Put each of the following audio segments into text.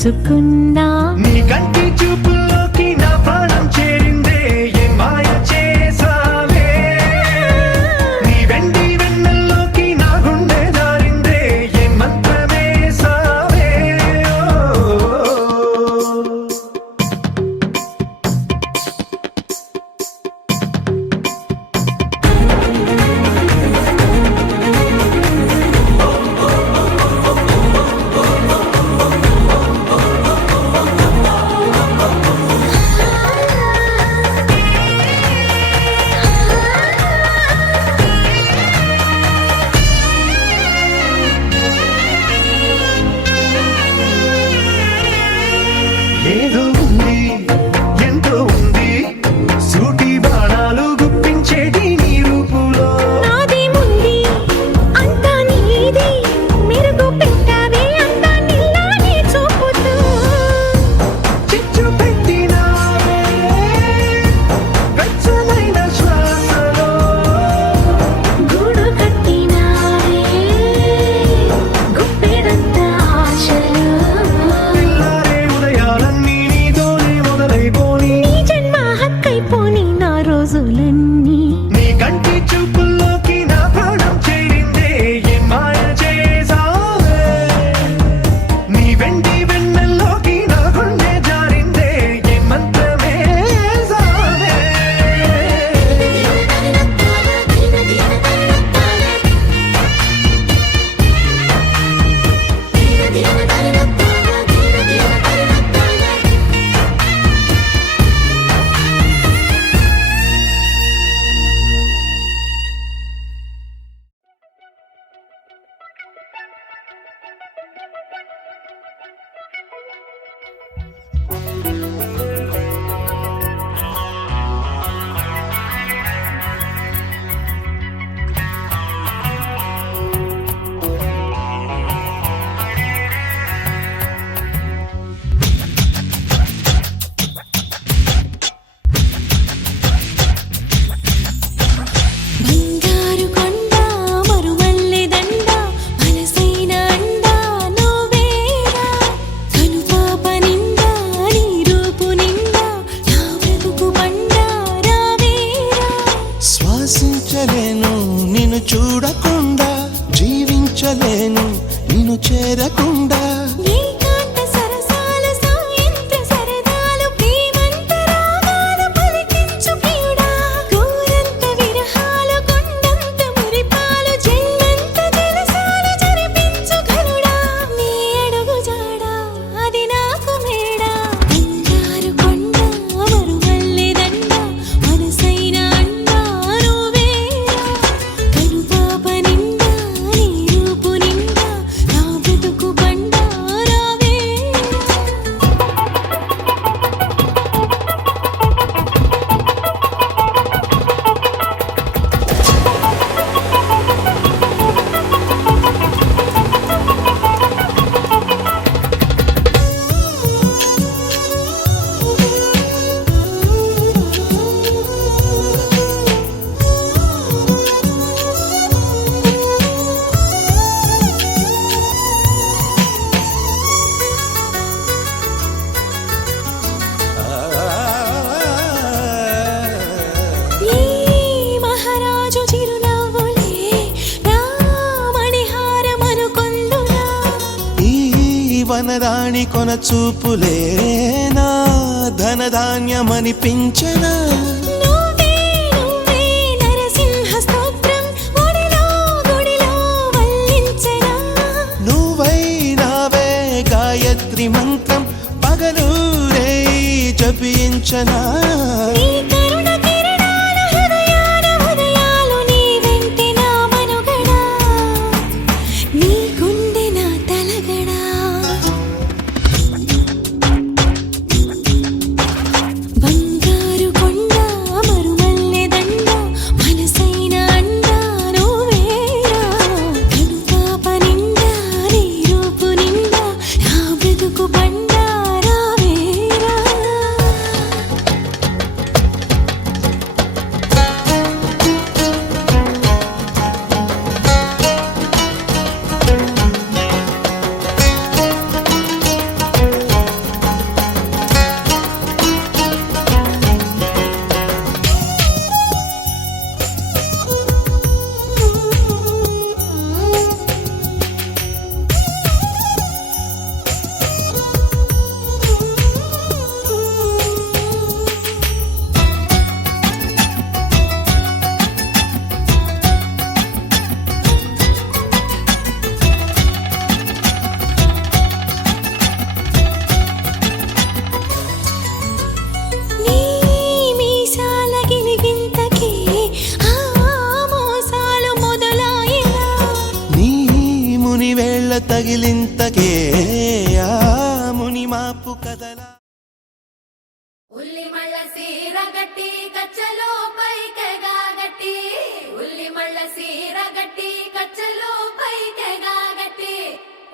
దోచుకున్నా నీ కంటి చూపుల్లోకి నా ప్రాణం చేరిందే ఏం మాయ చేసావే నీ వెండి వెన్నెల్లోకి నా గుండె జారిందే ఏం మంత్రమేసావే ఏదో ఉంది ఎంతో ఉంది సూటి బాణాలు గుప్పించేది నీ రూపులో నాది ముంది అంతా నీది మెరుగు పెట్టావే అంతా నిల్లానే చూపుతూ చిచ్చు పెట్టినావే వెచ్చనైన శ్వాసలో గూడు కట్టినావే గుప్పెడంత ఆశలు తెల్లారే ఉదయాలన్నీ నీతోనే మొదలైపోని నీ జన్మ హక్కైపోని నా రోజులన్నీ నీ కంటి చూపుల్లోకి నా ప్రాణం చేరిందే ఏం మాయ చేసావే నీ వెండి వెన్నెల్లోకి నా గుండె జారిందే ఏం మంత్రమేసావే బంగారు కొండ మరుమల్లె దండ మనసైన అండ నువ్వేరా కనుపాప నిండా నీ రూపు నిండా నా బ్రతుకు బండ రావేరా శ్వాసించలేను నిన్ను చూడకుండా జీవించలేను నిన్ను చేరకుండా ఏకాంత సరసాల సాయంత్ర సరదాలు ప్రేమంత రాగాలు పలికించు ప్రియుడా కోరంత విరహాలు కొండంత మురిపాలు జల్లంత జలసాలు జరిపించు ఘనుడా నీ అడుగు జాడా అది నాకు మేడా బంగారు కొండ మరుమల్లె దండ మనసైన అండ నువ్వేరా కనుపాప నిండా నీ రూపు నిండా నా బ్రతుకు బండ రావేరా ఈ మహారాజు చిరునవ్వులే రామణిహారమనుకొందునా ఈ వనరాణి కొన చూపులే నా ధనధాన్యమనిపించనా నువ్వే నువ్వే నరసింహ స్తోత్రం గుడిలో గుడిలో వల్లించనా నువ్వై నావే గాయత్రి మంత్రం పగలూరే జపించనా నీ కరుణ కిరణాల హృదయాన ఉదయాలు నీ వెంటే నా మనుగడా నీ గుండె నా తలగడా బంగారు కొండ మరుమల్లె దండ మనసైన అండ నువ్వేరా కనుపాప నిండా నీ రూపు నిండా నా బ్రతుకు బండ రావేరా ఇంతకే ఆ మునిమాపు కదలా ఉల్లి మళ్ళ సీర గట్టి కచ్చలో పైకెగా గట్టి ఉల్లి మళ్ళ సీర గట్టి కచ్చలో పైకెగా గట్టి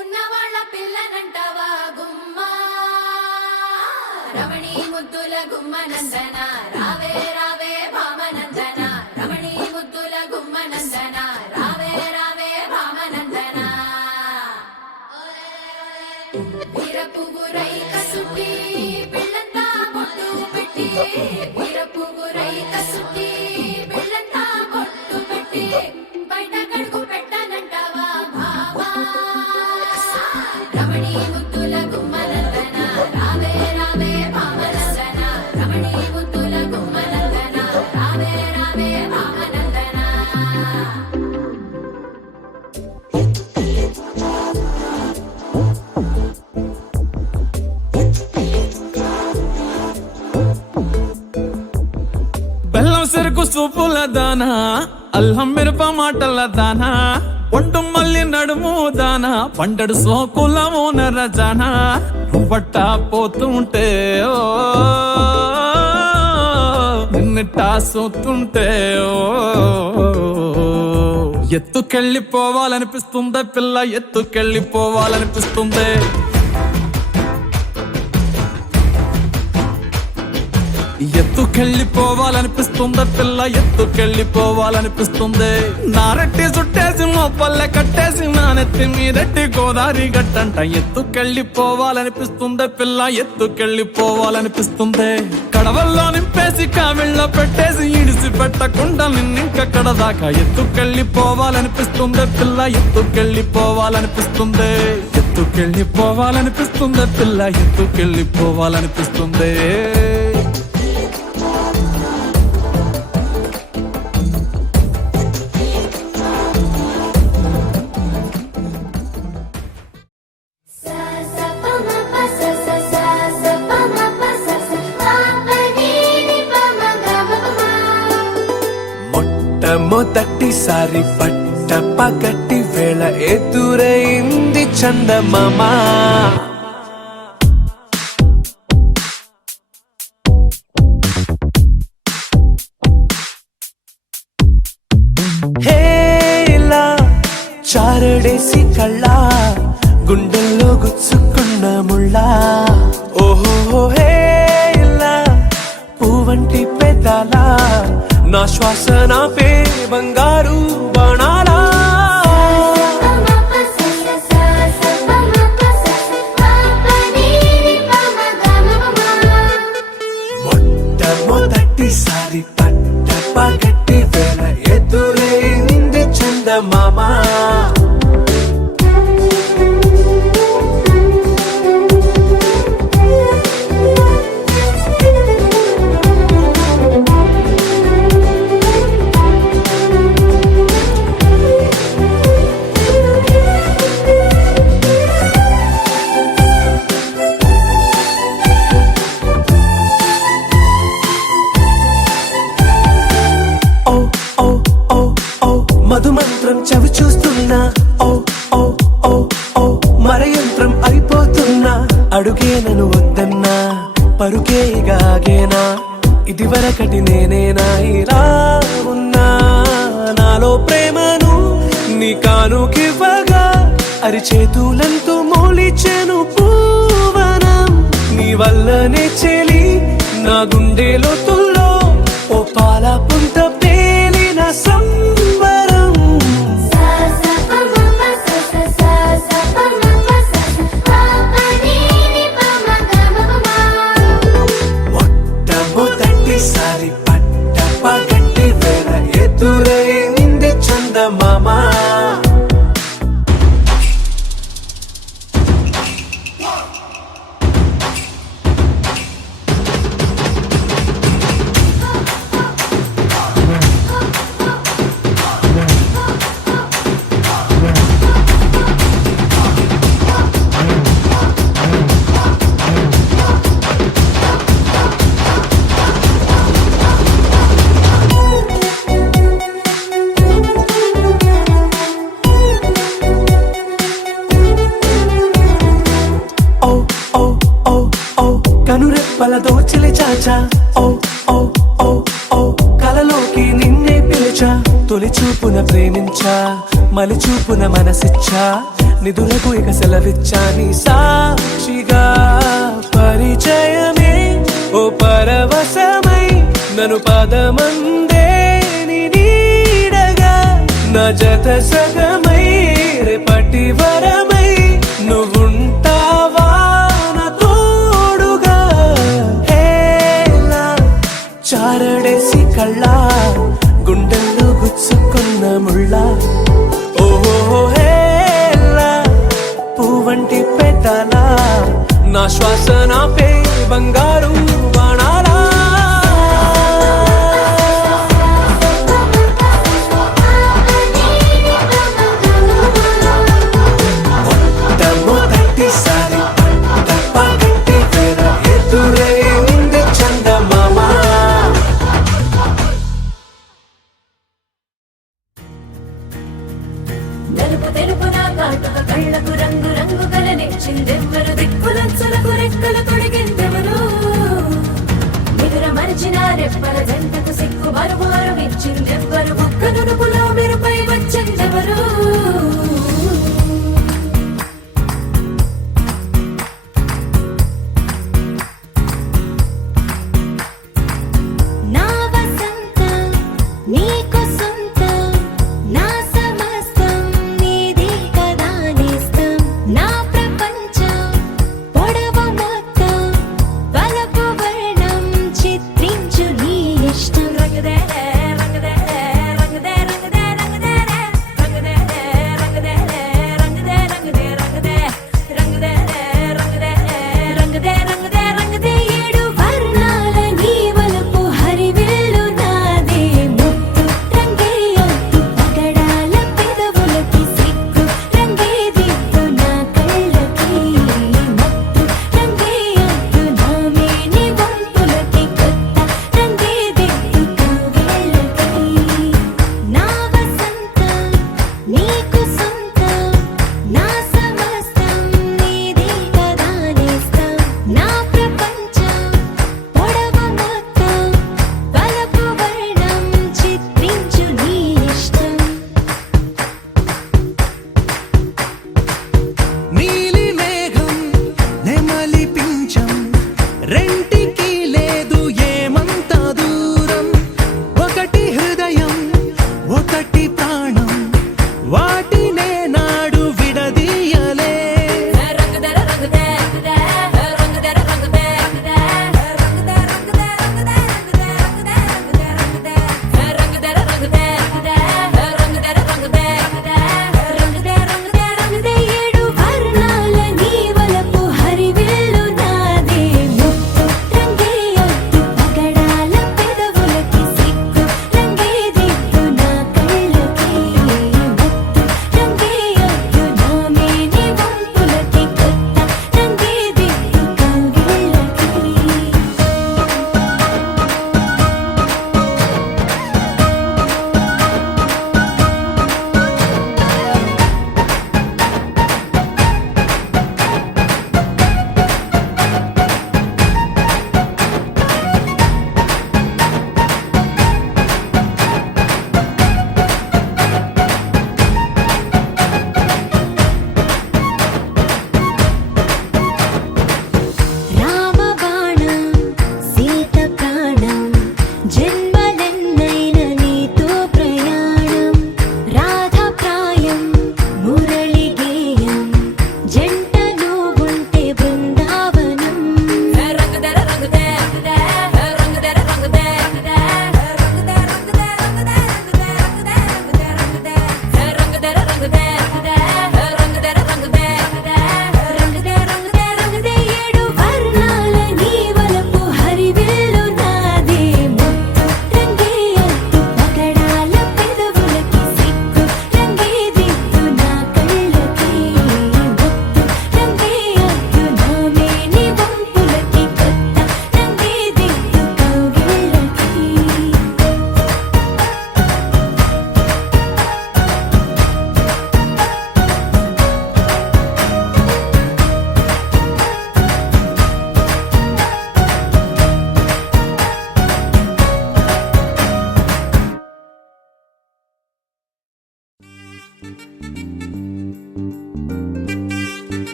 ఉన్నవాళ్ళ పిల్లనంటవా గుమ్మా రమణి ముద్దుల గుమ్మనందన రావే రావే భామనందన రమణి ముద్దుల గుమ్మనందన రావే రావే భామనందన వీరపుగురై కసుటి పిల్లంతా బొట్టు పెట్టి వీరపుగురై కసుటి పిల్లంతా బొట్టు పెట్టి బయట కడుగు పెట్టనంటావా బాబా రమణి ముద్దుల గుమ్మనందన రావే రావే భామనందన రమణి ముద్దుల గుమ్మనందన రావే రావే భామనందన బెల్లం సెరుకు సూపుల దానా అల్లం మిరప మాటల దానా ఒంటు మల్లి నడుము దానా పండడు సోకుల ఓనర జానా నువ్వట్టా పోతుంటే ఓ నిన్నట్టా సోతుంటే ఓ ఎత్తుకెళ్ళిపోవాలనిపిస్తుందే పిల్ల ఎత్తుకెళ్ళిపోవాలనిపిస్తుందే ఎత్తుకెళ్ళిపోవాలనిపిస్తుందే పిల్ల ఎత్తుకెళ్ళిపోవాలనిపిస్తుంది నారెట్టి చుట్టేసి మోపల్లె కట్టేసి నా నెత్తి మీదెట్టి గోదారి గట్టంట ఎత్తుకెళ్ళిపోవాలనిపిస్తుందే పిల్ల ఎత్తుకెళ్ళిపోవాలనిపిస్తుంది కడవల్లో నింపేసి కావిళ్ళలో పెట్టేసి ఇడిసి పెట్టకుండా నిన్నింకక్కడ దాకా ఎత్తుకెళ్ళిపోవాలనిపిస్తుందే పిల్ల ఎత్తుకెళ్ళిపోవాలనిపిస్తుంది ఎత్తుకెళ్ళిపోవాలనిపిస్తుందే పిల్ల ఎత్తుకెళ్ళిపోవాలనిపిస్తుంది మొట్టమొదటిసారి పట్ట పగటి వేళ ఎదురైంది చందమామ హేలా చారడేసి కళ్ళ గుండెల్లో గుచ్చుకున్న ముళ్ళా ఓహో హేలా పువ్వంటి పెదాలా నా శ్వాస నా పే బంగారు బాణాలా మొట్టమొదటిసారి పట్ట పగటి వేళ ఎదురైంది చందమామ మధుమంత్రం చవి చూస్తున్నా ఓ ఓ ఓ ఓ మరయంత్రం అయిపోతున్నా అడుగే నన్ను వద్దన్నా పరుకే గాగేనా ఇది వరకటి నేనేనా ఇలా ఉన్నా నాలో ప్రేమను నీ కానుకివ్వగా అరిచేతులంతో మోలిచెను పూవనం నీ వల్లనే చెలి నా గుండెలో తుల్లో ఓ పాల పుంత పేలిన సంబరం మొట్టమొదటిసారి పట్ట పగటి వేళ ఎదురైంది చందమామ పిలిచా తొలి చూపున ప్రేమించా మలి చూపున మనసిచ్చా నిధులకు ఇక సెలవిచ్చా నీ సాక్షిగా పరిచయమే ఓ పరవశమై నన్ను పదమందే నీ నీడగా నా జత సగమై రేపటి వరమై నువ్వుంటావా నా తోడుగా హేలా చారడేసి కళ్ళ గుండెల్లో గుచ్చుకున్న ముళ్ళ ఓహో హేలా పువ్వంటి పెదాల నా శ్వాస నాపే బంగారు బాణాలా మొట్టమొదటిసారి పగటి వేళ ఎదురైంది చందమామ నలుపు తెలుపున కాటుక కళ్ళకు రంగు రంగు కలనిచ్చిందెవ్వరు దిక్కులచ్చలకు రెక్కలు తొడిగిందెవరు నిదుర మరిచిన రెప్పల జంటకు సిక్కు మరుమారు ఇచ్చిందెవ్వరు ఒక్క నునుపులో మెరుపై వచ్చిందెవరు నా వసంతం నీకు సొంతం నా సమస్తం నీది కదా నేస్తం నా ప్రపంచం పొడవ మొత్తం వలపు వర్ణం చిత్రించు నీ ఇష్టం రంగదే రంగదే రంగదే రంగదే రంగదే రంగదే రంగదే రంగదే రంగదే రంగదే రంగదే రంగదే రంగదే రంగదే రంగదే ఏడు వర్ణాల నీ వలపు హరివిల్లు నాదే ముత్తు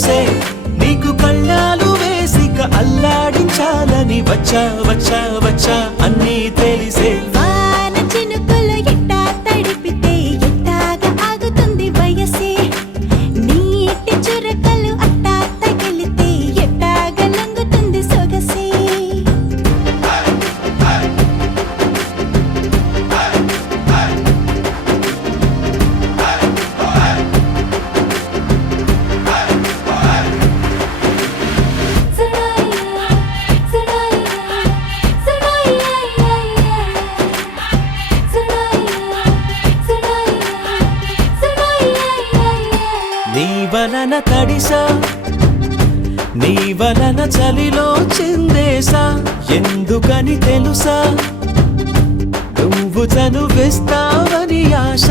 తెలుసే నీకు కళ్ళాలు వేసిక అల్లాడించాలని వచ్చా వచ్చా వచ్చా అన్నీ తెలిసే వాన చినుకులు ఎట్టా తడిపితే ఎట్టాగా ఆగుతుంది వయసే నీటి చురకలు అట్టా తగిలితే ఎట్టాగా లొంగుతుంది సొగసే నీ వలన తడిసా నీ వలన చలిలో చిందేసా ఎందుకని తెలుసా నువ్వు చనువిస్తావని ఆశ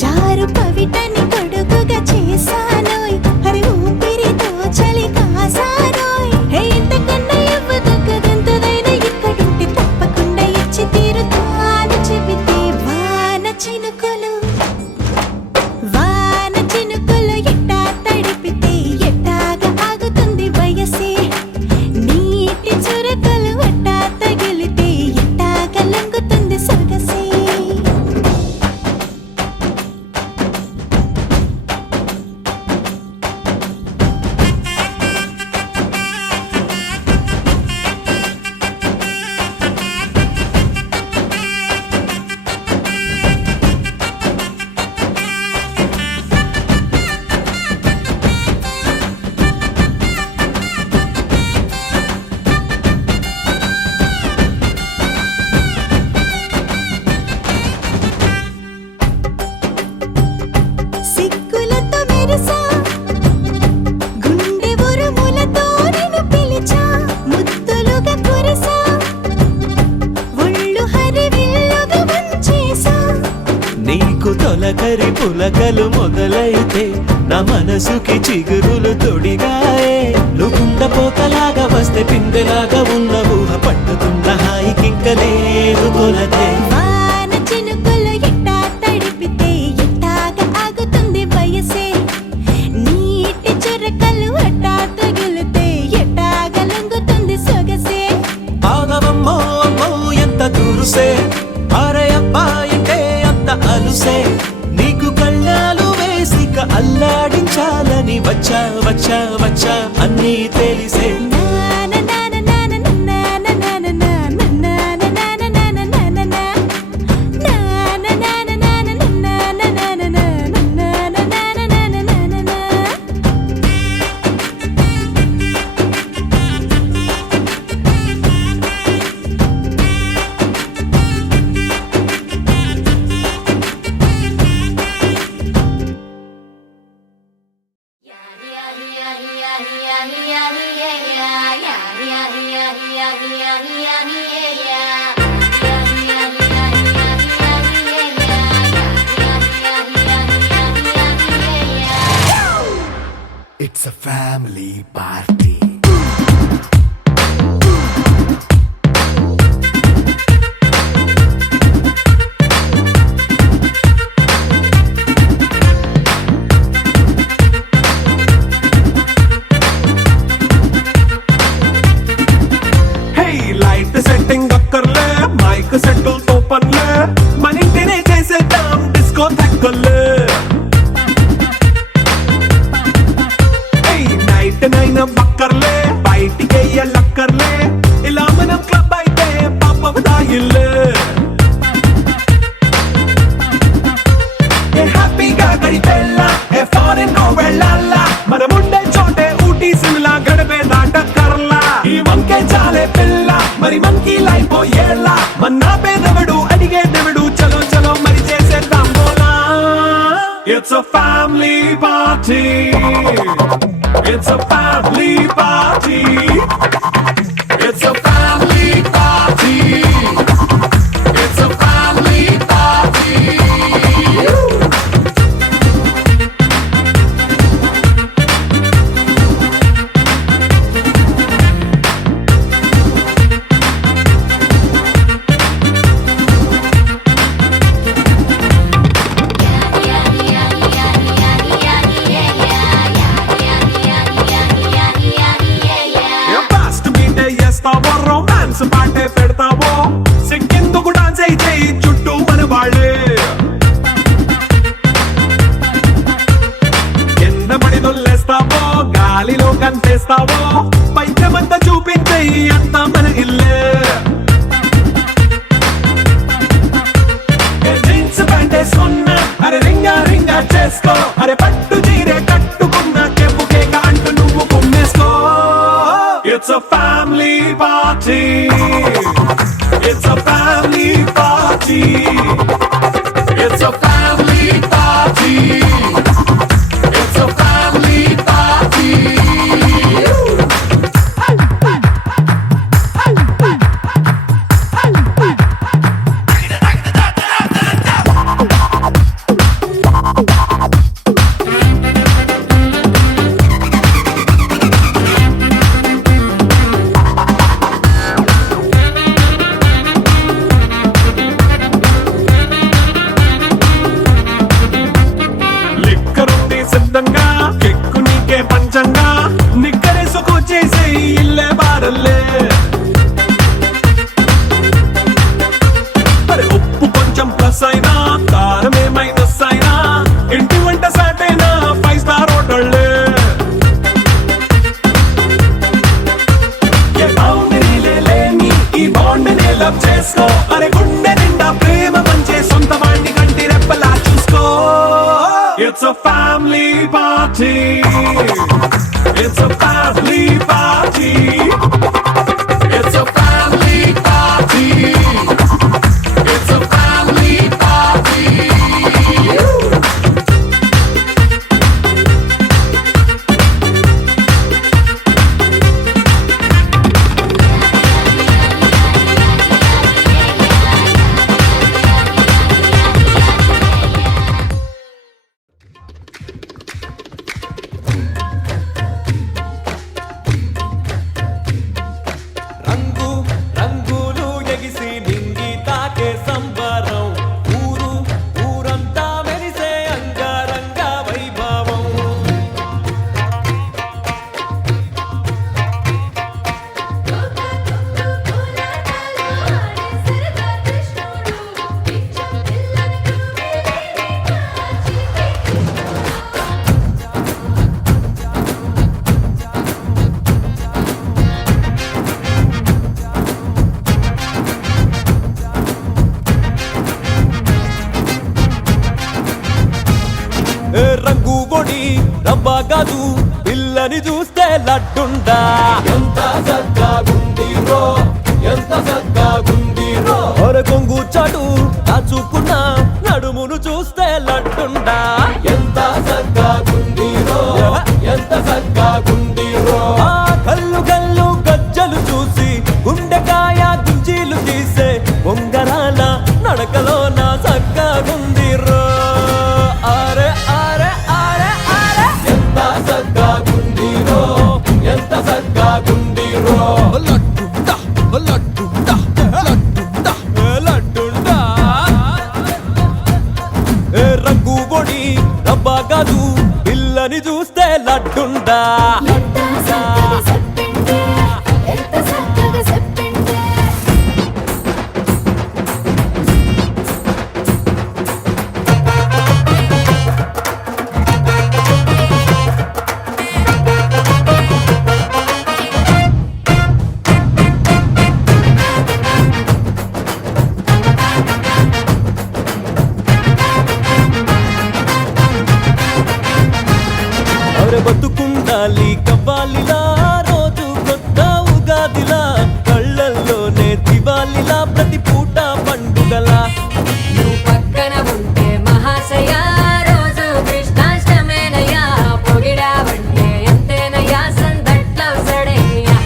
చారు పవిటని కొడుకుగా చేశానోయ్ హరి ఊపిరితో చలి కాసానోయ్ హే ఇంతకన్నా ఇవ్వదగ్గదెంతదైనా ఇక్కడుంటే తప్పకుండా ఇచ్చి తీరుతాను చెబితే వాన చినుకులు ఎట్టా తడిపితే ఎట్టాగా ఆగుతుంది వయసే నీటి చురకలు అట్టా తగిలితే ఎట్టాగా లొంగుతుంది సొగసే సిగ్గులతో మెరిసా గుండె ఉరుములతో నిన్ను పిలిచా ముద్దులుగా కురిసా ఒళ్ళు హరివిల్లుగా వంచేసా నీకు తొలకరి పులకలు మొదలైతే నా మనసుకి చిగురులు తొడిగాయే నువ్వుండపోతలాగా వస్తే పిందెలాగా ఉన్న ఊహ పట్టుతున్న హాయికింక లేదు కొలతే వాన చినుకులు ఎట్టా తడిపితే ఎట్టాగా ఆగుతుంది వయసే నీటి చురకలు అట్టా తగిలితే ఎట్టాగా లొంగుతుంది సొగసే ఆగవమ్మో అమ్మో ఎంత దూరుసే అరే అబ్బాయిటే అంత అలుసే నీకు కళ్ళాలు వేసిక అల్లాడించాలని వచ్చా వచ్చా వచ్చా అన్నీ తెలిసే It's a family party. Hey, light setting అక్కర్లే మైక్ సెట్టుల్ తో పనిలే మన ఇంటినే చేసేద్దాం డిస్కో థాక్కర్లే నైట్ నైన్ బక్కర్లే బయటికి లక్కర్లే ఇలా మనం క్లబ్ అయితే పాప దాయిల్లే హ్యాపీగా గడిపెళ్ళా ఏ ఫారెన్ నో వెళ్ళాలా మనముండే చోటే ఊటీ సిమ్లా గడిపే దాటక్కర్లా ఈ వంకే చాలే పిల్ల మరి మనకి లైఫ్ ఏళ్ళ మన్నా పేదవడు అడిగేదెవడు చలో చలో మరి చేసేద్దాం బోలా It's a family party. It's a family party. It's a family party. It's a family party. Yeah. చేస్తావో పైకమంతా చూపించేయి అంతా మన ఇల్లే జీన్స్ ప్యాంట్ వేసుకున్నా అరే రింగా రింగా చేసుకో అరే పట్టు చీరే కట్టుకున్నా చెప్పు కేక అంటూ నువ్వు కుమ్మేసుకో it's a family party it's a family party it's a family party it's a family party లిక్కరుంది సిద్ధంగా కెక్కు నీకే పంచంగా నిక్కరేసుకొచ్చేసే ఇల్లే బారల్లే అరే ఉప్పు కొంచెం ప్లస్ అయినా కారమే మైనస్ అయినా ఇంటి వంట సాటైనా 5 స్టార్ హోటళ్ళే ఏ బౌండరీలే లేని ఈ బాండ్నే లవ్ చేసుకో అరే గుండె నిండా ప్రేమ పంచే సొంత వాణ్ణి కంటి రెప్పలా చూసుకో It's a family party. It's a family party. It's a family party. It's a family party. రంగు రంగులు ఎగిసి నింగి తాకే సంబరం ఊరు ఊరంతా మెరిసే అంగరంగ వైభవం ఏ రంగు పొడి రబ్బా కాదు పిల్లని చూస్తే లడ్డుండా ఎంత చక్కగుందిరో ఎంత చక్కగుందిరో ఒర కొంగు చాటు దాచుకున్న నడుమును చూస్తే లడ్డుండా ఎంత చక్కగుందిరో ఎంత చక్కగుందిరో ఆ కళ్ళు కళ్ళు గజ్జలు చూసి గుండెకాయ గుంజీలు తీసే బొంగరాల నడకలో నా చక్కగుందిరో అరే అరే అరే అరే ఎంత చక్కగుందిరో ఎంత చక్కగుందిరో లడ్డుండా లడ్డుండా లడ్డుండా లడ్డుండా ఏ రంగు పొడి రబ్బా కాదు పిల్లని చూస్తే లడ్డుండా అరే బతుకుండాలి కవ్వాలిలా రోజు కొత్త ఉగాదిలా కళ్ళల్లోనే దివాలిలా ప్రతి పూట పండుగలా నువ్వు పక్కన ఉంటే మహాశయ రోజు కృష్ణాష్టమేనయ్యా పొగిడావంటే ఎంతేనయ్యా సందట్లవసడయ్యా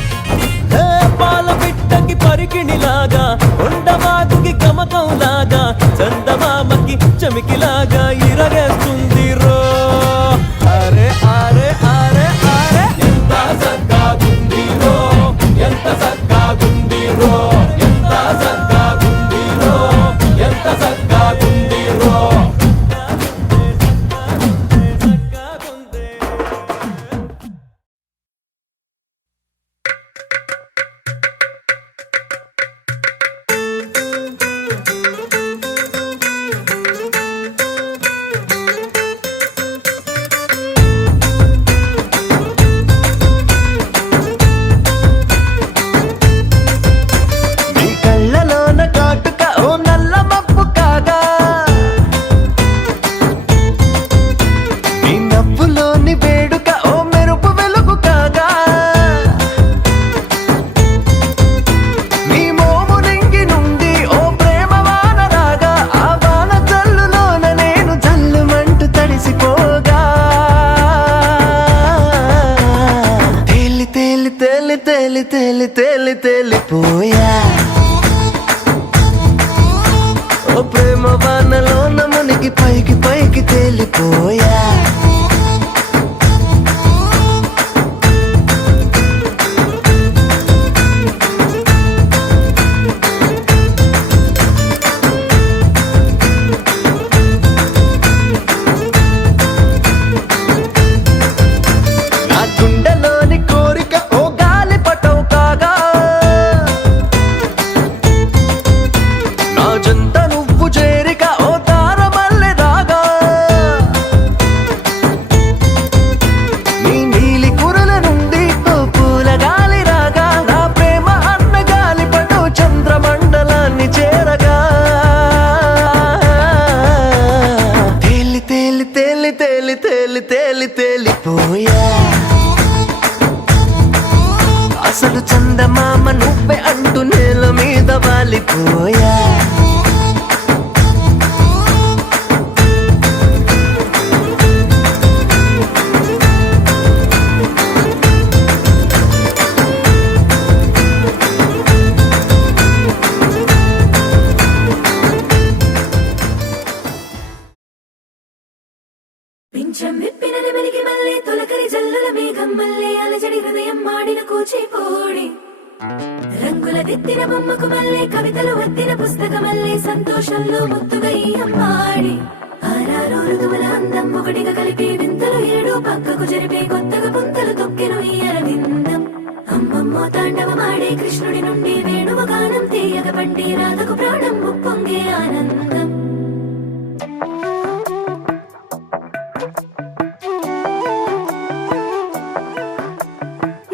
ఏ పాల పిట్టకి పరికిణిలాగా కొండవాగుకి గమకంలాగా చందమామకి చమికిలాగా ఇరగేస్తుంది రో అరే అరే అరే అరే ఎంత చక్కగుందిరో ఎంత చక్కగుందిరో ఎంత చక్కగుందిరో ఎంత చక్కగుందిరో తేలి తేలి తేలి తేలిపోయా ఓ ప్రేమ వానలోన మునిగి పైకి పైకి తేలిపోయా నా గుండెలోని కోరిక ఓ గాలి పటవు కాగా నా జంట నువ్వు చేరిక ఓ తారమల్లె రాగా నీ నీలి కురుల నుండి ఓ పూల గాలి రాగా నా ప్రేమ అన్న గాలి పటవు చంద్రమండలాన్ని చేరగా తేలి తేలి తేలి తేలి తేలి తేలి తేలిపోయా అసలు చందమామ నువ్వే అంటూ నేల మీద వాలిపోయా పింఛం విప్పిన నెమలికి మళ్ళీ తొలకరి జల్లుల మేఘం మళ్ళీ అలజడి హృదయం మాడిన కూచిపోడి రంగుల దిద్దిన బొమ్మకు మళ్ళీ కవితలు వద్దిన పుస్తకం మళ్ళీ సంతోషంలో ముద్దుగా ఈ అమ్మాడి ఆరారు ఋతువుల అందం ఒకటిగా కలిపి వింతలు ఏడు పక్కకు జరిపే కొత్తగా పుంతలు తొక్కెను ఈ అరవిందం అమ్మమ్మో తాండవమాడే కృష్ణుడి నుండి వేణువ గానం తీయగ పండి రాధకు ప్రాణం ఉప్పొంగే ఆనందం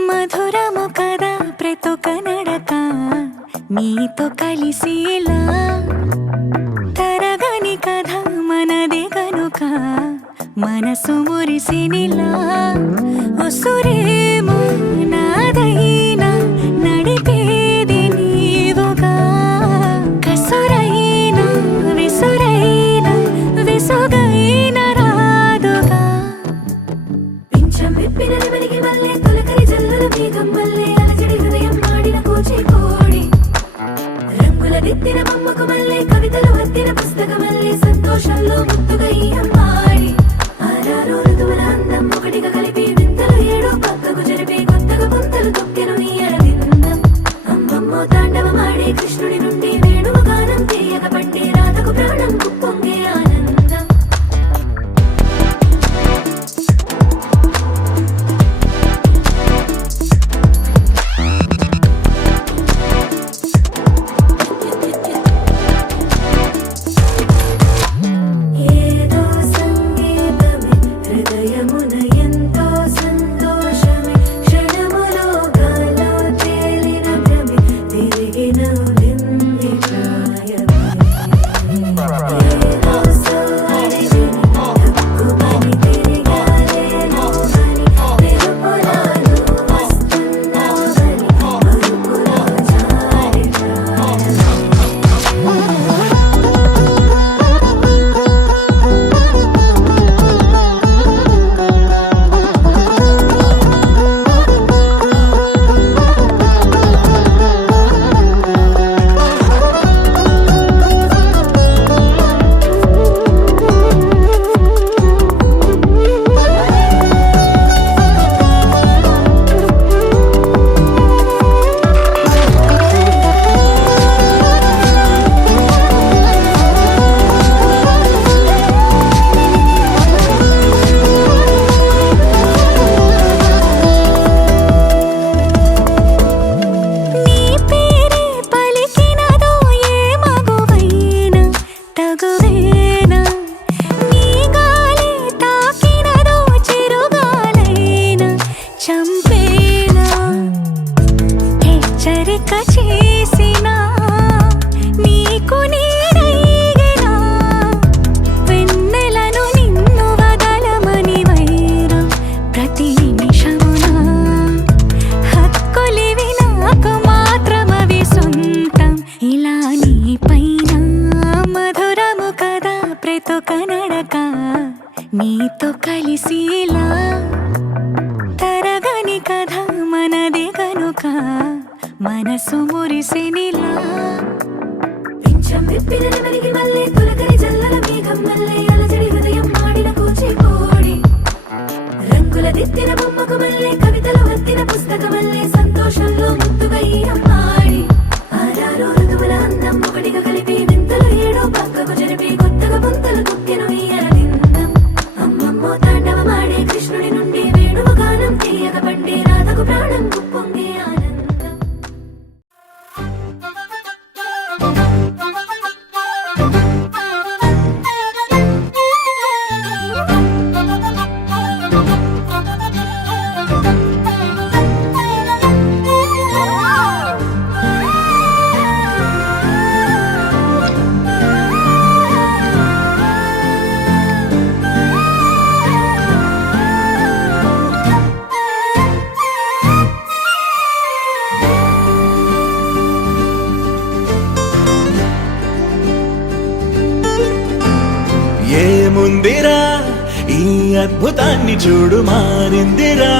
మధురము కదా ప్రతొక నడక నీతో కలిసేలా తరగని కథ మనదే కనుక మనసు మురిసినిలా ఉసురేమో నాదైనా నడిపేది నీవుగా కసురైనా విసురైనా విసుగైన రాదుగా పింఛం విప్పిన నెమలికి మళ్ళీ తొలకరి జల్లుల మేఘం మళ్ళీ అలజడి హృదయం మాడిన కూచిపోడి రంగుల దిద్దిన బొమ్మకు మళ్ళీ కవితలు వద్దిన పుస్తకం మళ్ళీ సంతోషంలో ముద్దుగా ఈ అమ్మాడి ఆరారు ఋతువుల అందం ఒకటిగా కలిపి వింతలు ఏడు పక్కకు జరిపే కొత్తగా పుంతలు తొక్కెను ఈ అరవిందం అమ్మమ్మో తాండవమాడే కృష్ణుడి నుండి వేణువ గానం తీయగ పండి రాధకు ప్రాణం ఉప్పొంగే ఆనందం ఏదో సంగీతమే హృదయమున ఎంతో సంతోషమే క్షణములో గాలో తేలిన భ్రమే తిరిగిన వింది ప్రాయమే ఏదో సోవడిని హక్కుమని తిరిగాలేను అని వెలుపులాను వస్తున్నావని మరుపులో జారి ప్రాయమే నీ పేరే పలికినదో ఏ మగువైనా తగువేనా నీ గాలి తాకినదో చిరుగాలైనా చంపేనా హెచ్చరిక చేసినా నీకు నీడైగనా వెన్నెలను నిన్ను వదలమని వైరా ప్రతి నిమిషమునా హక్కులివి నాకు మాత్రమవి సొంతం ఇలా నీ పైన మధురము కదా ప్రతొక నడక నీతో కలిసేలా తరగని కథ మనదే కనుక కాటుక మనసు మురిసినిలా పింఛం విప్పిన నెమలికి మల్లె తొలకరి జల్లల మేఘం మల్లె అలజడి హృదయం మాడిన కూచిపూడి రంగుల దిద్దిన బొమ్మకు మల్లె కవితలు వత్తిన పుస్తక మల్లె సంతోషంలో ముద్దుగా ఈ అమ్మాడి ఆరారు ఋతువుల అందం ఒకటిగా కలిపి వింతలు ఏడో పక్కకు జరిపి కొత్తగా పుంతలు తొక్కెను ఈ అరవిందం అమ్మమ్మో తాండవమాడే కృష్ణుడి నుండి వేణువు గానం తీయగ పండే రాధకు ప్రాణం పొంగే ఆనందం ఏముందిరా ఈ అద్భుతాన్ని చూడు మారిందిరా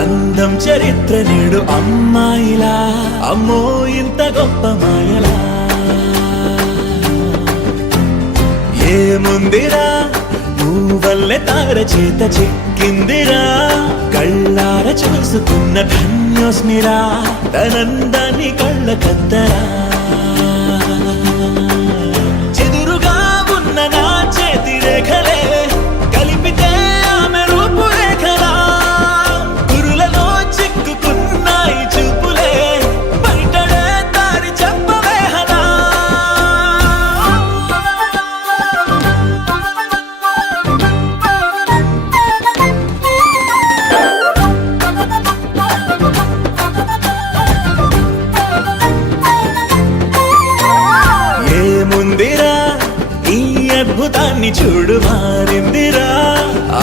అందం చరిత్ర నేడు అమ్మాయిలా అమ్మో ఇంత గొప్ప మాయలా ఏముందిరా నువ్వల్లే తార చేత చిక్కిందిరా కళ్ళార చూసుకున్న ధన్యోస్మిరా తనందాన్ని కళ్ళ కద్దరా చెదురుగా ఉన్న నా చేతి రేఖలే కలిపితే ఆమె రూపురేఖలా గురులలో చిక్కుకున్నాయి చూపులే బయటడే దారి చెప్పవేహనా ఏముందిరా ఈ అద్భుతాన్ని చూడు మారిందిరా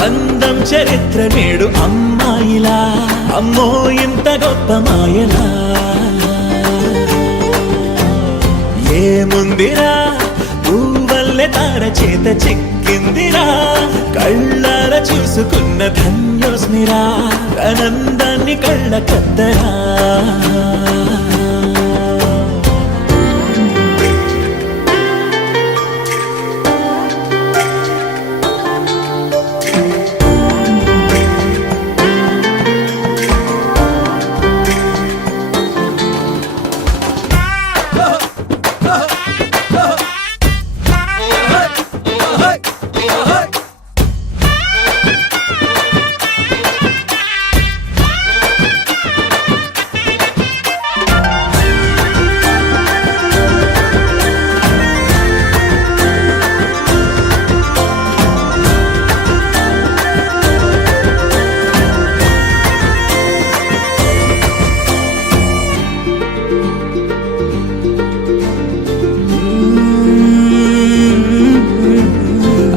అందం చరిత్ర నేడు అమ్మాయిలా అమ్మో ఇంత గొప్ప మాయలా ఏముందిరా పువ్వల్లె తార చేత చిక్కిందిరా కళ్ళార చూసుకున్న ధన్యోస్మిరా ఆనందాన్ని కళ్ళ కద్దరా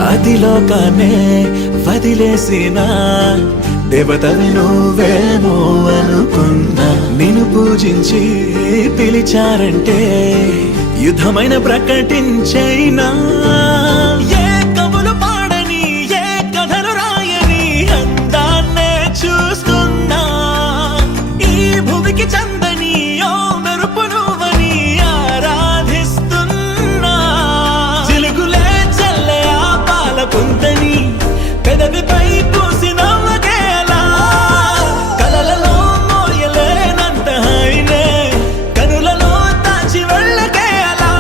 అదిలోకానే వదిలేసిన దేవతవి నువ్వేమో అనుకున్నా నిన్ను పూజించి పిలిచారంటే యుద్ధమైన ప్రకటించైనా ఏ కవులు పాడని ఏ కథలు రాయని అందాన్నే చూస్తున్నా ఈ భూమికి చందని ఓ మెరుపు నువ్వని ఆరాధిస్తున్నా చిలుకులే చల్లే ఆ పాల పుంతని పెదవిపై పూసి నవ్వగేలా కలలలో మోయలేనంత హాయినే కనులలో దాచి వెళ్ళగేలా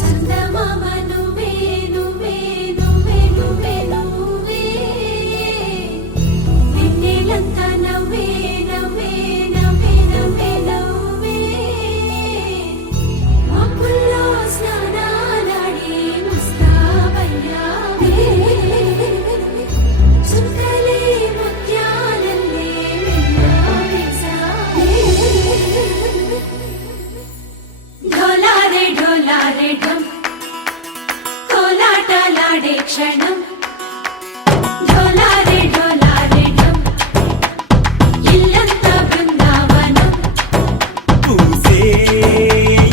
చందమామ నువ్వే నువ్వే నువ్వే నువ్వే నువ్వే వెన్నెలంతా నవ్వే నవ్వే నవ్వే నవ్వే నవ్వే మబ్బుల్లో స్నానాలాడి ముస్తాబయ్యావే చుక్కలే ముత్యాలల్లే వెన్నవేశావే ढोला रे ढम कोलाट కోలాటలాడే క్షణం ఢోలారే ఢోలారే ఢం ఇల్లంతా బృందావనం పూసే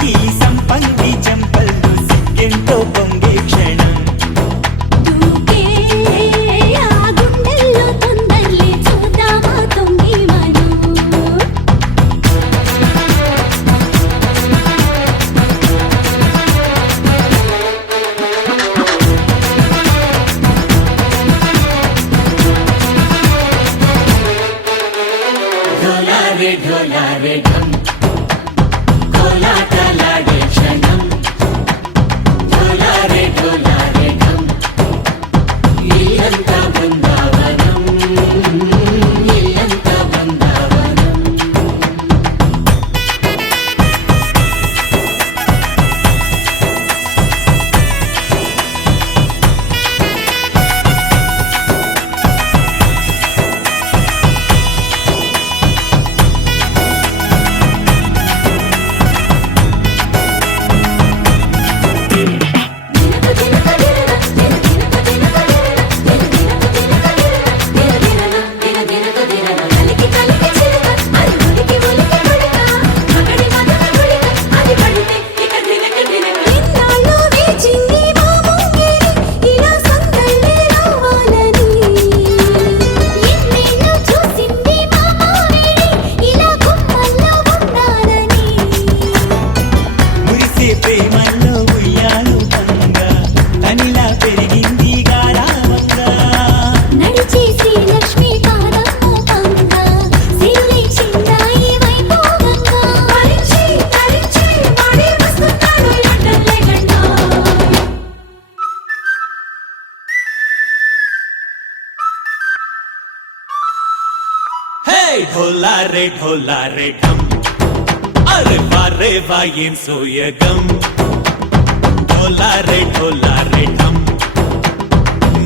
ఈ సంపంగి చెంపల్లో సిగ్గెంతో పొంగే క్షణం దూకే ఆ గుండెల్లో తొందరలే చూద్దామా తొంగి మనం ఢోలారే ఢోలారే ఢం కోలాటలాడే క్షణం ఢోలారే ఢోలారే ఢం ఇల్లంతా బృందావనం ఇల్లంతా బృందావనం మురిసే ప్రేమల్లో ఉయ్యాలు పంగా తనిలా పెరిగింది గారావంగా నడిచేసి లక్ష్మీ పాదము పంగా సిరులై చిందాయి వైభోగంగా తరించి తరించి మాడి వస్తున్నాడు ఎట్టలే గంట హే ఢోలారే ఢోలారే ఢం అరే వారే వాయేం సోయగం ఢోలారే ఢోలారే ఢం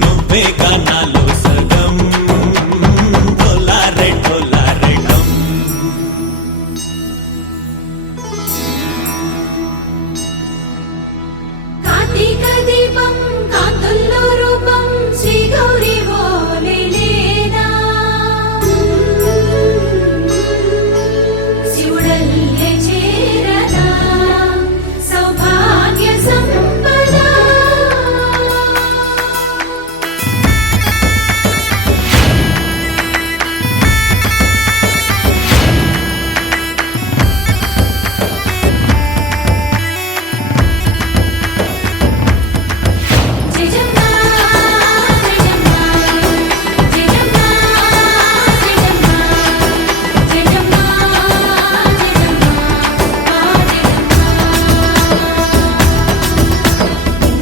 నువ్వే గానాలో సగం ఢోలారే ఢోలారే ఢం కార్తీక దీపం కాంతుల్లో రూపం శ్రీ గౌరీ ఓలేనా శివుడల్లే చేరదా సౌభాగ్య సంపద జయజమ్మా జయజమ్మా జయజమ్మా జయజమ్మా జయజమ్మా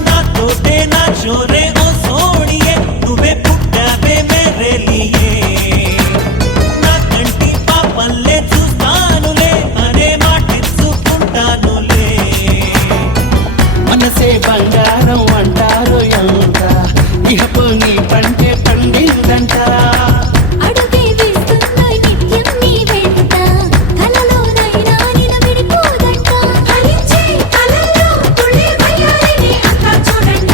నా తోటే నా చోరే ఓ సోణియే నువ్వే పుట్టావే మేరే లియే నా కంటి పాపల్లే చూస్తానులే అనే మాటిచ్చుకుంటానులే మనసే బంగారం అంటారు ఎంత ఇహపు నీ పంటే పండిందంట అడుగే వేస్తున్నా నిత్యం నీ వెంట కలలోనైనా నిన్ను విడిపోదంట ఫలించే కలల్లో తుళ్ళే వయ్యారిని అంతా చూడంట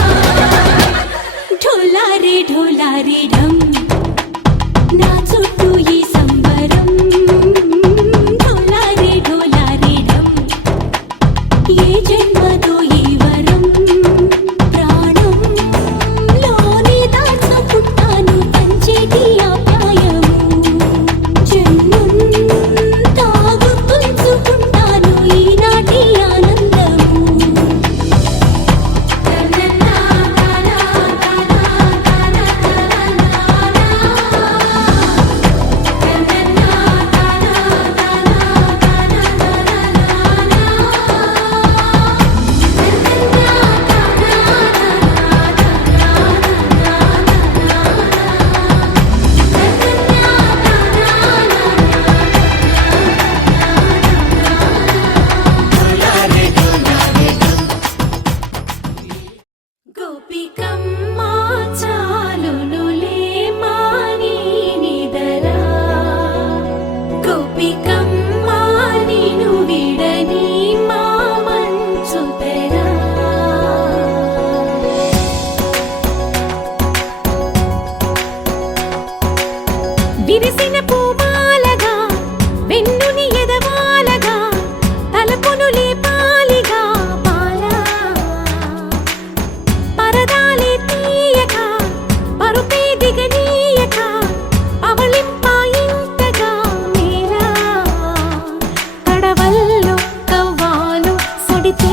ఢోలారే ఢోలారే ఢం నా చుట్టూ ఈ సంబరం ఢోలారే ఢోలారే ఢం ఏ జన్మదో ఈ వరం ప్రాణం లోనే దాచుకుంటాను పంచేటి ఆప్యాయము జన్మంతా గుర్తుంచుకుంటాను ఈనాటి ఆనందము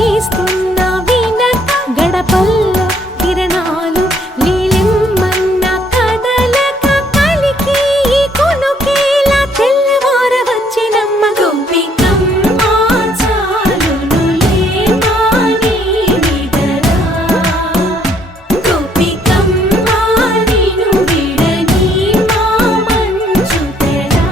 తీస్తున్న వీణక గడపల్లో కిరణాలు నీలిమ్మన్న కదలక కలికి ఈ కొనుకేలా తెల్లవార వచ్చినమ్మ గోపికమ్మ చాలునులే మాని నిదరా గోపికమ్మ నిను విడని మా మంచు తెరా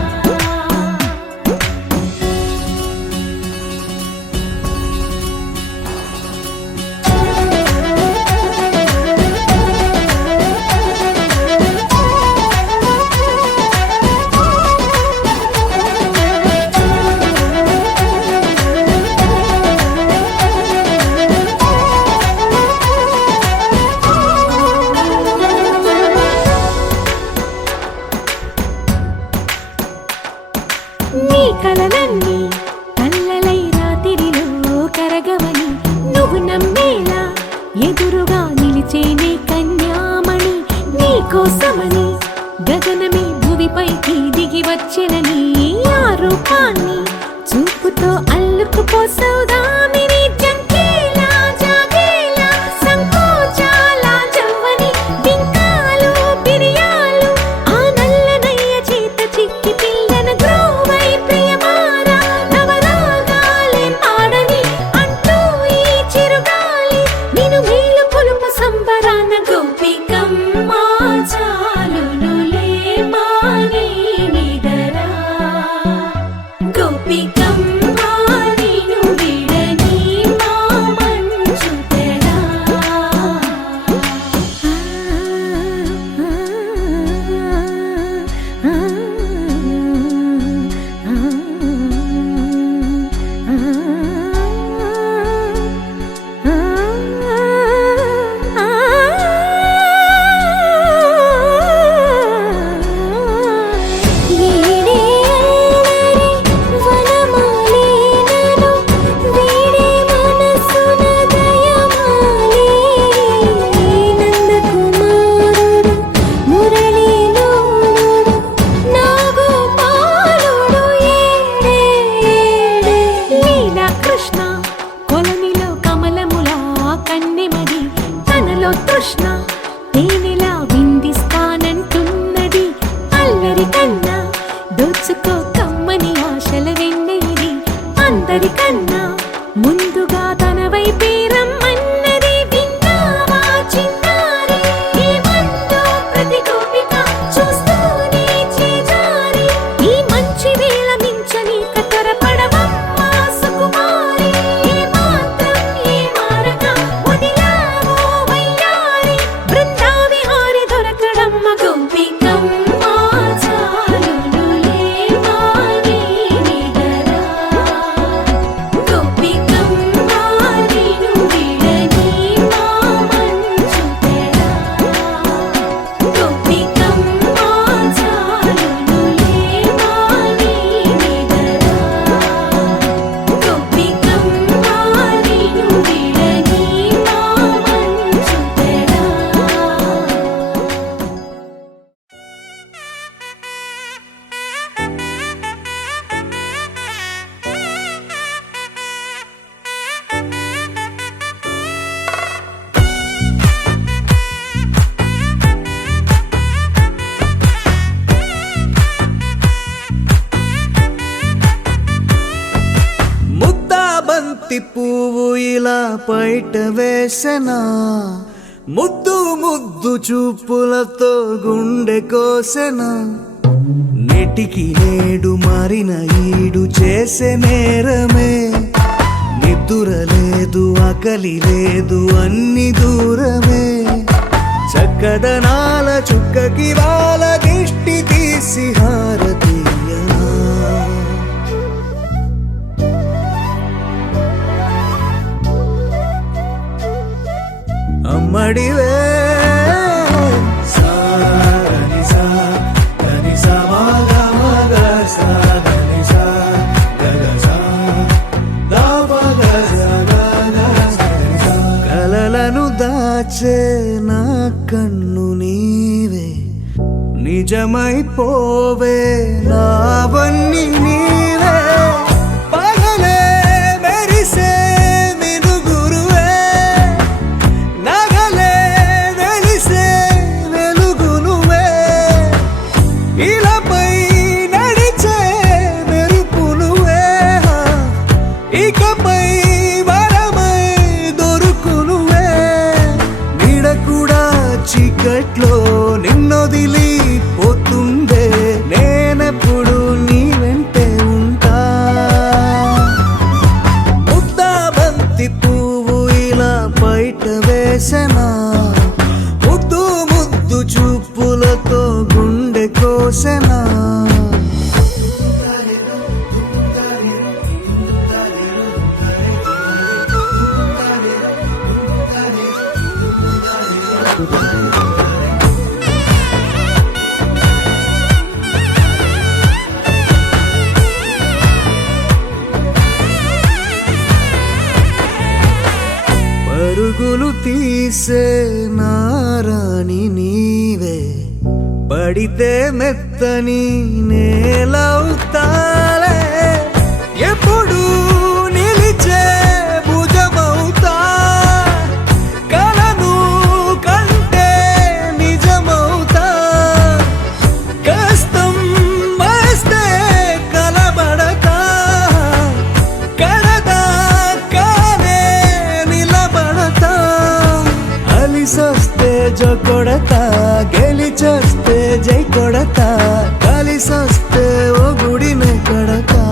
నీ కలలన్నీ కల్లలై రాత్రిలో కరగవని నువ్వు నమ్మేలా ఎదురుగా నిలిచేనే కన్యామణి నీ కోసమని గగనమే భువిపైకి దిగి వచ్చెనని ఆ రూపాన్ని చూపుతో అల్లుకుపోసౌదామిని జంకేలా జాగేలా సంకోచాల జవ్వని బింకాలు బిరియాలు ఆ నల్లనయ్య చేత చిక్కి పిల్లన గ్రోవై ప్రియమారా నవరాగాలే పాడని అంటూ ఈ చిరుగాలి నిన్ను మేలు పొలుపు సంబరాన గోపికమ్మ చాలునులే మాని నిదరా గోపికమ్మ నిను విడని మా మంచు తెరా వీడే అల్లరి వనమాలినను వీడే మనసున దయమాలి నందకుమారుడు మురళీలోనుడు నాగోపాలుడు ఏడే లీలా కృష్ణ కొలనిలో కమలములా కన్నెమది తనలో తృష్ణ తేనెలా విందిస్తానంటున్నది అల్లరి కన్నా దోచుకో కమ్మని ఆశల వెన్నెయిది అందరికన్నా ముందుగా తన వైపే రమ్మన్నది విన్నావా చిన్నారి ఈ మందు ప్రతి గోపిక చూస్తూనే చేజారి ఈ మంచి వేళ మించని కతరపడవమ్మ సుకుమారి ఏ మాత్రం ఏ మారక వదిలావో వయ్యారి బృందావిహారి దొరకడమ్మ గోపికమ్మ చాలునులే మాని నిదరా గోపికమ్మ నిను విడని మా మంచు తెరా గోపికమ్మ చాలునులే మాని నిదరా గోపికమ్మ నిను విడని మా మంచు తెరా ముద్దా బంతి పువ్వు ఇలా బయట వేసెనా ముద్దు ముద్దు చూపులతో గుండె కోసెనా నెటికి నేడు మారిన ఈడు చేసే నేరమే నిద్దుర లేదు ఆకలి లేదు అన్ని దూరమే చక్కదనాల చుక్కకి వాళ్ళ దిష్టి తీసి హారతీయనా అమ్మడివే కలలను దాచే నా కన్ను నీవే నిజమైపోవే నావన్నీ నీవే పగలే మెరిసే మినుగు బంతి పువ్వు ఇలా బయట వేసెనా ముద్దు ముద్దు చూపులతో గుండె కోసెనా పరుగులు తీసే నారాణి నీవే పడితే మెత్తని నేలవుతాలే ఎప్పుడు నిలిచే భుజమవుతా కలను కంటే నిజమవుతా కష్టం వస్తే కలబడక కడదాకానే నిలబడతా అలిసొస్తే జో కొడతా గెలిచొస్తే జై కొడతా కలిసొస్తే ఓ గుడినే కడతా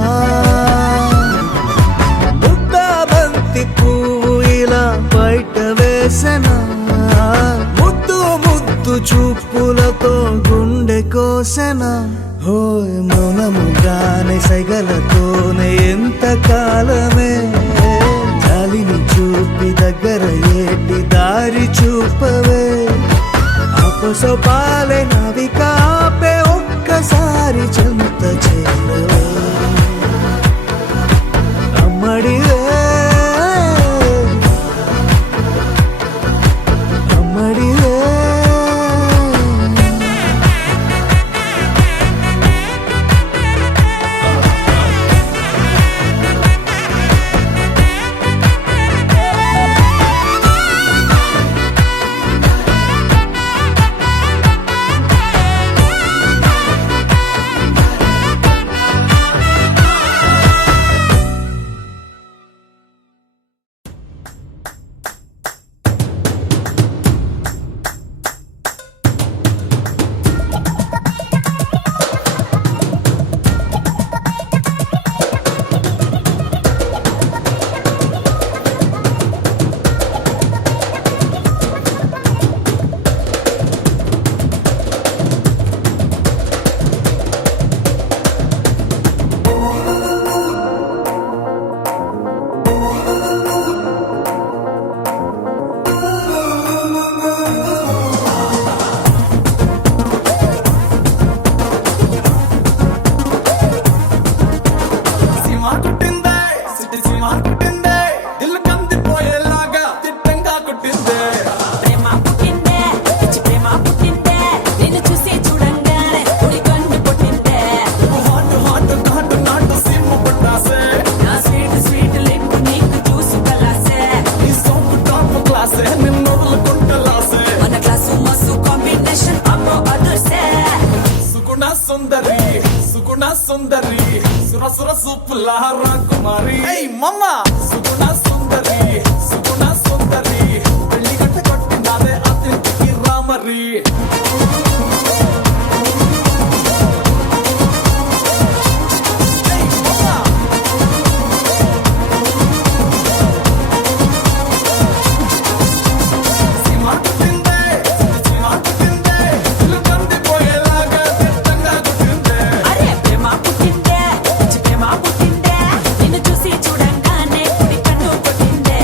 ముద్దా బంతి పువ్వు ఇలా బయట వేసెనా ముద్దు ముద్దు చూపులతో గుండె కోసెనా హోయ్ మౌనముగానే సైగలతోనే ఎంత కాలమే జాలిని చూపి దగ్గర ఏటి దారి చూపవే అపసోపాలే నవికాపే ఒక్కసారి చెంత చేరవే అమ్మడివే అమ్మడివే ప్రేమ పుట్టిందే పిచ్చి ప్రేమ పుట్టిందే నిన్ను చూసి చూడంగానే కుడి కన్ను పుట్టిందే నా స్వీట్ స్వీట్ లిప్ నీకు చూసు కలాసే మన క్లాసు మస్తు కాంబినేషన్ అమ్మో అదర్సే సుందరి సుర సుర సూపులా రాకుమారి మమ్మ సుగుణ సుందరి పెళ్లి గట్ట కొట్టినాదే అతిథికి రామరి అరే ప్రేమ పుట్టిందే పిచ్చి ప్రేమ పుట్టిందే నిన్ను చూసి చూడంగానే కుడి కన్ను పుట్టిందే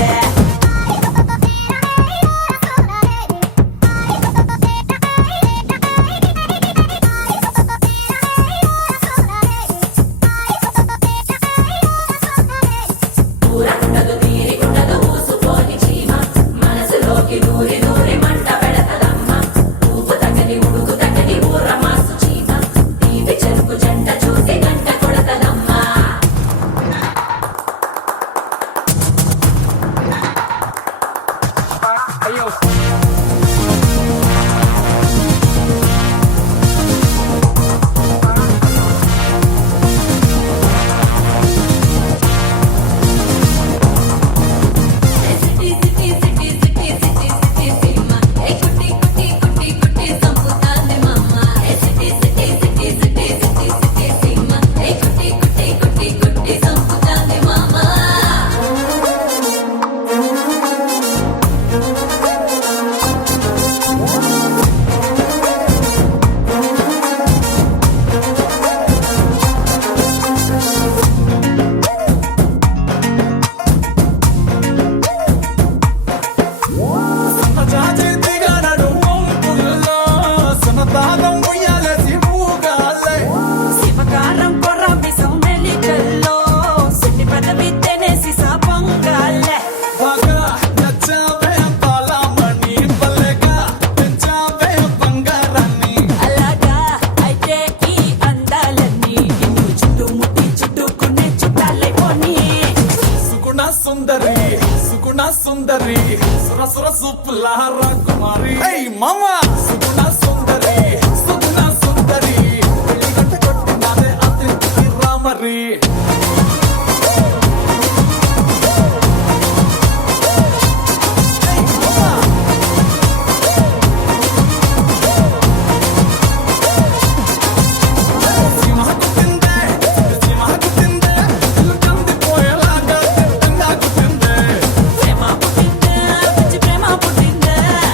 సుందరి సుర సుర సూపుల రాకుమారి మామ సుగుణ సుందరి సుగుణ సుందరి పెళ్లి గంట కొట్టినాదే అతనికి రామరి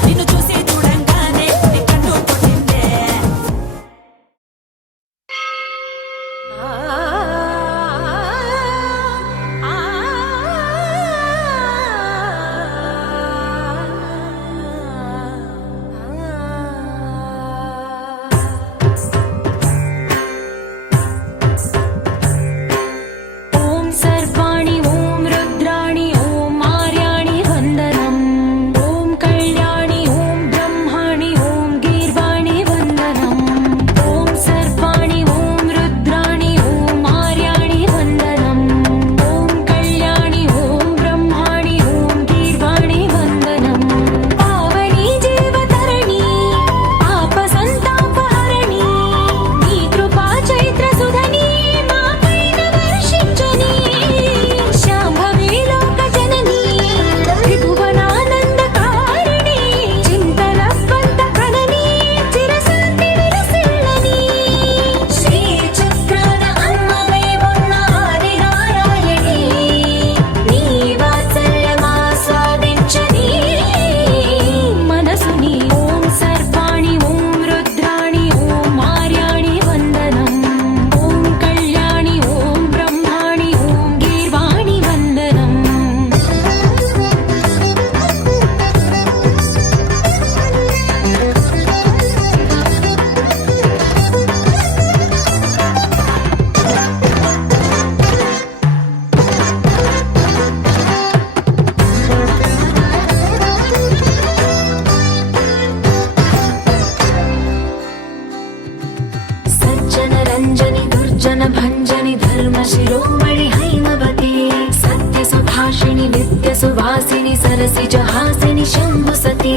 నిన్ను చూసి చూడంగానే కన్ను కొట్టిందే ఓం సర్వాణి ఓం రుద్రాణి ఓం మార్యాణి వందనం ఓం కళ్యాణి ఓం బ్రహ్మాణి ఓం గీర్వాణి వందనం ఓం సర్వాణి ఓం రుద్రాణి ఓం మార్యాణి వందనం ఓం కళ్యాణి ఓం బ్రహ్మాణి ఓం గీర్వాణి వందనం పావని జీవతరణి పాప సంతాపహరణి నీ కృపా చైత్ర సుధని మా పైన వర్షించని శాంభవి లోక జనని త్రిభువనానందకారిణి చింతల స్వంత ప్రణని చిరశాంతి విలసిల్లని శ్రీ చక్రాన అమ్మవై ఉన్న ఆది నారాయణి నీ వాత్సల్యమాస్వాదించని మనసుని ఓం సర్వాణి ఓం రుద్రాణి ఓం మార్యాణి వందనం ఓం కళ్యాణి ఓం బ్రహ్మాణి ఓం గీర్వాణి వందనం సజ్జన రంజని దుర్జన భంజని ధర్మ శిరోమణి హైమవతి సత్య సుభాషిణి నిత్య సువాసిని సరసిజ హాసిని శంభు సతీ